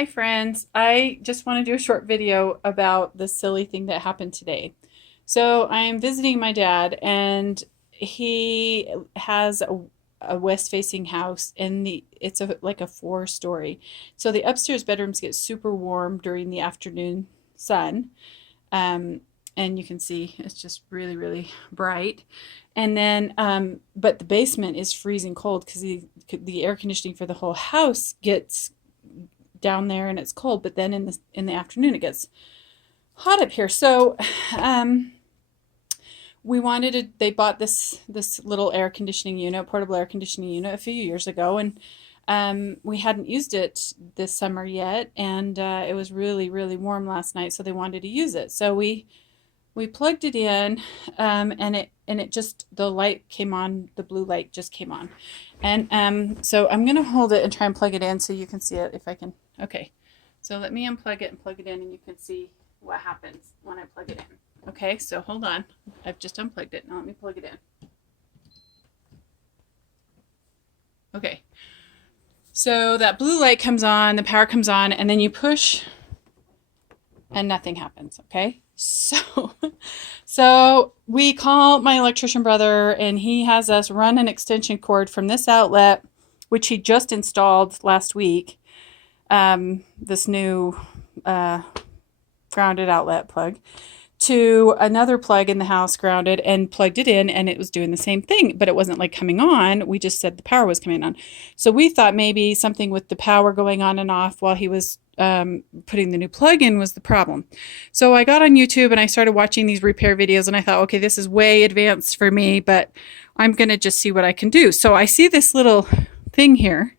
Hi friends, I just want to do a short video about the silly thing that happened today. So I am visiting my dad and he has a west-facing house and it's like a 4-story. So the upstairs bedrooms get super warm during the afternoon sun. Um, and you can see it's just really, really bright. And then, but the basement is freezing cold because the air conditioning for the whole house gets down there and it's cold, but then in the afternoon it gets hot up here. So they bought this little air conditioning unit, portable air conditioning unit a few years ago, and we hadn't used it this summer yet, and it was really, really warm last night, so they wanted to use it. So we plugged it in, and it just, the light came on, the blue light just came on. And so I'm gonna hold it and try and plug it in so you can see it if I can. Okay, so let me unplug it and plug it in, and you can see what happens when I plug it in. Okay, so hold on. I've just unplugged it. Now let me plug it in. Okay, so that blue light comes on, the power comes on, and then you push and nothing happens, okay? So we call my electrician brother, and he has us run an extension cord from this outlet, which he just installed last week, this new grounded outlet plug, to another plug in the house, grounded, and plugged it in, and it was doing the same thing, but it wasn't like coming on. We just said the power was coming on. So we thought maybe something with the power going on and off while he was putting the new plug in was the problem. So I got on YouTube and I started watching these repair videos, and I thought, okay, this is way advanced for me, but I'm going to just see what I can do. So I see this little thing here,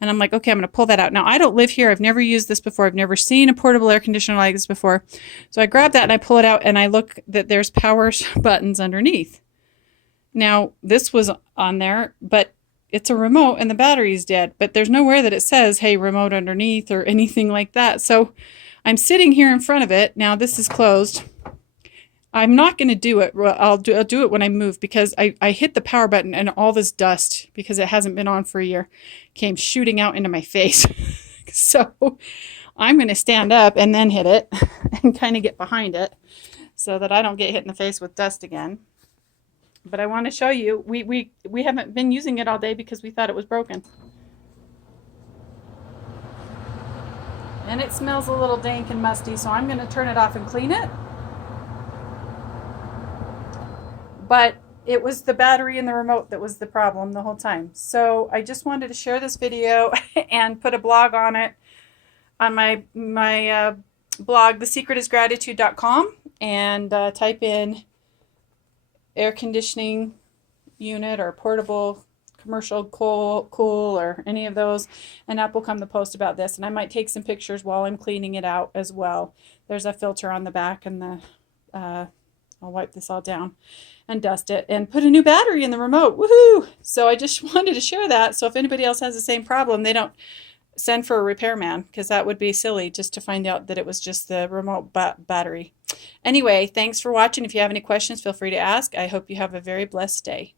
and I'm like, okay, I'm going to pull that out. Now, I don't live here. I've never used this before. I've never seen a portable air conditioner like this before. So I grab that and I pull it out, and I look that there's power buttons underneath. Now, this was on there, but it's a remote and the battery's dead. But there's nowhere that it says, hey, remote underneath or anything like that. So I'm sitting here in front of it. Now, this is closed. I'm not going to do it. I'll do it when I move, because I hit the power button and all this dust, because it hasn't been on for a year, came shooting out into my face. So I'm going to stand up and then hit it and kind of get behind it so that I don't get hit in the face with dust again. But I want to show you, we haven't been using it all day because we thought it was broken. And it smells a little dank and musty, so I'm going to turn it off and clean it. But it was the battery and the remote that was the problem the whole time. So I just wanted to share this video and put a blog on it on my blog, thesecretisgratitude.com, and type in air conditioning unit or portable commercial cool or any of those, and up will come the post about this. And I might take some pictures while I'm cleaning it out as well. There's a filter on the back, and I'll wipe this all down and dust it and put a new battery in the remote. Woohoo! So I just wanted to share that. So if anybody else has the same problem, they don't send for a repairman, because that would be silly just to find out that it was just the remote battery. Anyway, thanks for watching. If you have any questions, feel free to ask. I hope you have a very blessed day.